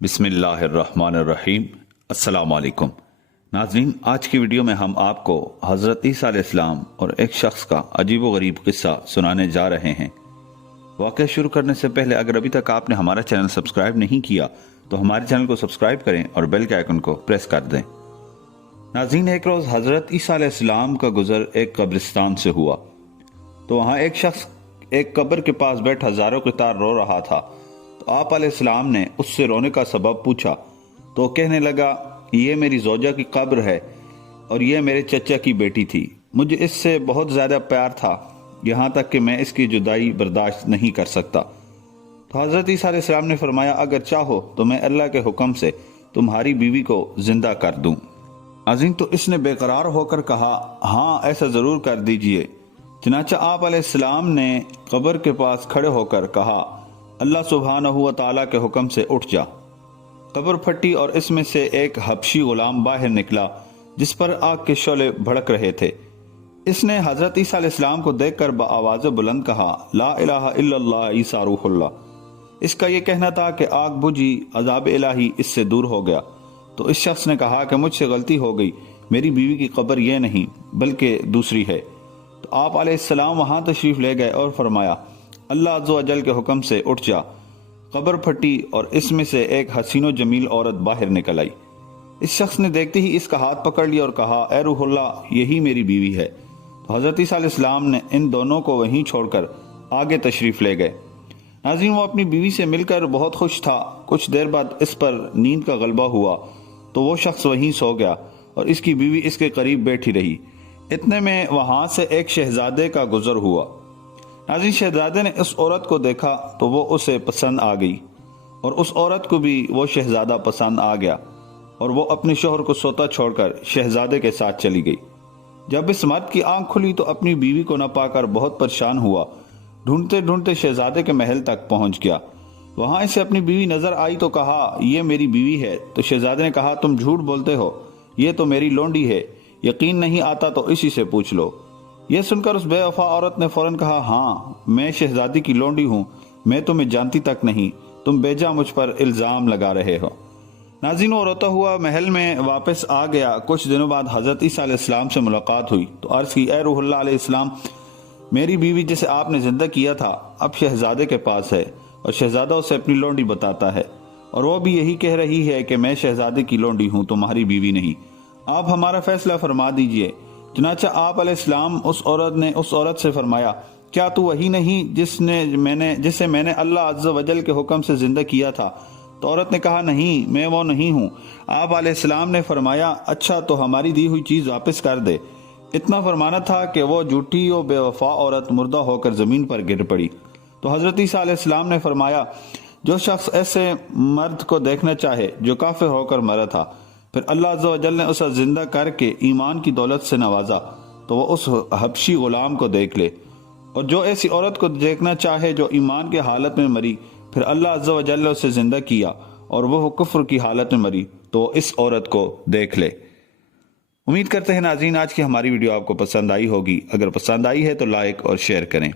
بسم اللہ الرحمن الرحیم۔ السلام علیکم ناظرین، آج کی ویڈیو میں ہم آپ کو حضرت عیسیٰ علیہ السلام اور ایک شخص کا عجیب و غریب قصہ سنانے جا رہے ہیں۔ واقعہ شروع کرنے سے پہلے اگر ابھی تک آپ نے ہمارا چینل سبسکرائب نہیں کیا تو ہمارے چینل کو سبسکرائب کریں اور بیل کے آئیکن کو پریس کر دیں۔ ناظرین، ایک روز حضرت عیسیٰ علیہ السلام کا گزر ایک قبرستان سے ہوا تو وہاں ایک شخص ایک قبر کے پاس بیٹھا ہزاروں قطار رو رہا تھا۔ تو آپ علیہ السلام نے اس سے رونے کا سبب پوچھا تو وہ کہنے لگا، یہ میری زوجہ کی قبر ہے اور یہ میرے چچا کی بیٹی تھی۔ مجھے اس سے بہت زیادہ پیار تھا، یہاں تک کہ میں اس کی جدائی برداشت نہیں کر سکتا۔ تو حضرت عیسیٰ علیہ السلام نے فرمایا، اگر چاہو تو میں اللہ کے حکم سے تمہاری بیوی کو زندہ کر دوں۔ عظیم تو اس نے بے قرار ہو کر کہا، ہاں ایسا ضرور کر دیجئے۔ چنانچہ آپ علیہ السلام نے قبر کے پاس کھڑے ہو کر کہا، اللہ سبحانہ و تعالیٰ کے حکم سے اٹھ جا۔ قبر پھٹی اور اس میں سے ایک حبشی غلام باہر نکلا جس پر آگ کے شعلے بھڑک رہے تھے۔ اس نے حضرت عیسیٰ علیہ السلام کو دیکھ کر بآواز بلند کہا، لا الہ الا اللہ عیسیٰ روح اللہ۔ اس کا یہ کہنا تھا کہ آگ بجھی، عذاب الہی اس سے دور ہو گیا۔ تو اس شخص نے کہا کہ مجھ سے غلطی ہو گئی، میری بیوی کی قبر یہ نہیں بلکہ دوسری ہے۔ تو آپ علیہ السلام وہاں تشریف لے گئے اور فرمایا، اللہ عز و جل کے حکم سے اٹھ جا۔ قبر پھٹی اور اس میں سے ایک حسین و جمیل عورت باہر نکل آئی۔ اس شخص نے دیکھتے ہی اس کا ہاتھ پکڑ لیا اور کہا، اے روح اللہ، یہی میری بیوی ہے۔ تو حضرت عیسیٰ علیہ السلام نے ان دونوں کو وہیں چھوڑ کر آگے تشریف لے گئے۔ ناظرین، وہ اپنی بیوی سے مل کر بہت خوش تھا۔ کچھ دیر بعد اس پر نیند کا غلبہ ہوا تو وہ شخص وہیں سو گیا اور اس کی بیوی اس کے قریب بیٹھی رہی۔ اتنے میں وہاں سے ایک شہزادے کا گزر ہوا۔ ناظرین، شہزادے نے اس عورت کو دیکھا تو وہ اسے پسند آ گئی اور اس عورت کو بھی وہ شہزادہ پسند آ گیا اور وہ اپنے شوہر کو سوتا چھوڑ کر شہزادے کے ساتھ چلی گئی۔ جب اس مرد کی آنکھ کھلی تو اپنی بیوی کو نہ پا کر بہت پریشان ہوا۔ ڈھونڈتے ڈھونڈتے شہزادے کے محل تک پہنچ گیا۔ وہاں اسے اپنی بیوی نظر آئی تو کہا، یہ میری بیوی ہے۔ تو شہزادے نے کہا، تم جھوٹ بولتے ہو، یہ تو میری لونڈی ہے، یقین نہیں آتا تو اسی سے پوچھ لو۔ یہ سن کر اس بے وفا عورت نے فوراً کہا، ہاں میں شہزادی کی لونڈی ہوں، میں تمہیں جانتی تک نہیں، تم بیجا مجھ پر الزام لگا رہے ہو۔ ناظرین، وہ روتا ہوا محل میں واپس آ گیا۔ کچھ دنوں بعد حضرت عیسیٰ علیہ السلام سے ملاقات ہوئی تو عرض کی، اے روح اللہ علیہ السلام، میری بیوی جسے آپ نے زندہ کیا تھا اب شہزادے کے پاس ہے اور شہزادہ اسے اپنی لونڈی بتاتا ہے اور وہ بھی یہی کہہ رہی ہے کہ میں شہزادے کی لونڈی ہوں، تمہاری بیوی نہیں۔ آپ ہمارا فیصلہ فرما دیجئے۔ چنانچہ آپ علیہ السلام اس عورت سے فرمایا، کیا تو وہی نہیں جسے میں نے اللہ عز و جل کے حکم سے زندہ کیا تھا؟ تو عورت نے کہا، نہیں میں وہ نہیں ہوں۔ آپ علیہ السلام نے فرمایا، اچھا تو ہماری دی ہوئی چیز واپس کر دے۔ اتنا فرمانا تھا کہ وہ جھوٹی و بے وفا عورت مردہ ہو کر زمین پر گر پڑی۔ تو حضرت عیسیٰ علیہ السلام نے فرمایا، جو شخص ایسے مرد کو دیکھنا چاہے جو کافر ہو کر مرا تھا، پھر اللہ عز و جل نے اسے زندہ کر کے ایمان کی دولت سے نوازا تو وہ اس حبشی غلام کو دیکھ لے، اور جو ایسی عورت کو دیکھنا چاہے جو ایمان کے حالت میں مری، پھر اللہ عز و جل نے اسے زندہ کیا اور وہ کفر کی حالت میں مری تو وہ اس عورت کو دیکھ لے۔ امید کرتے ہیں ناظرین آج کی ہماری ویڈیو آپ کو پسند آئی ہوگی۔ اگر پسند آئی ہے تو لائک اور شیئر کریں۔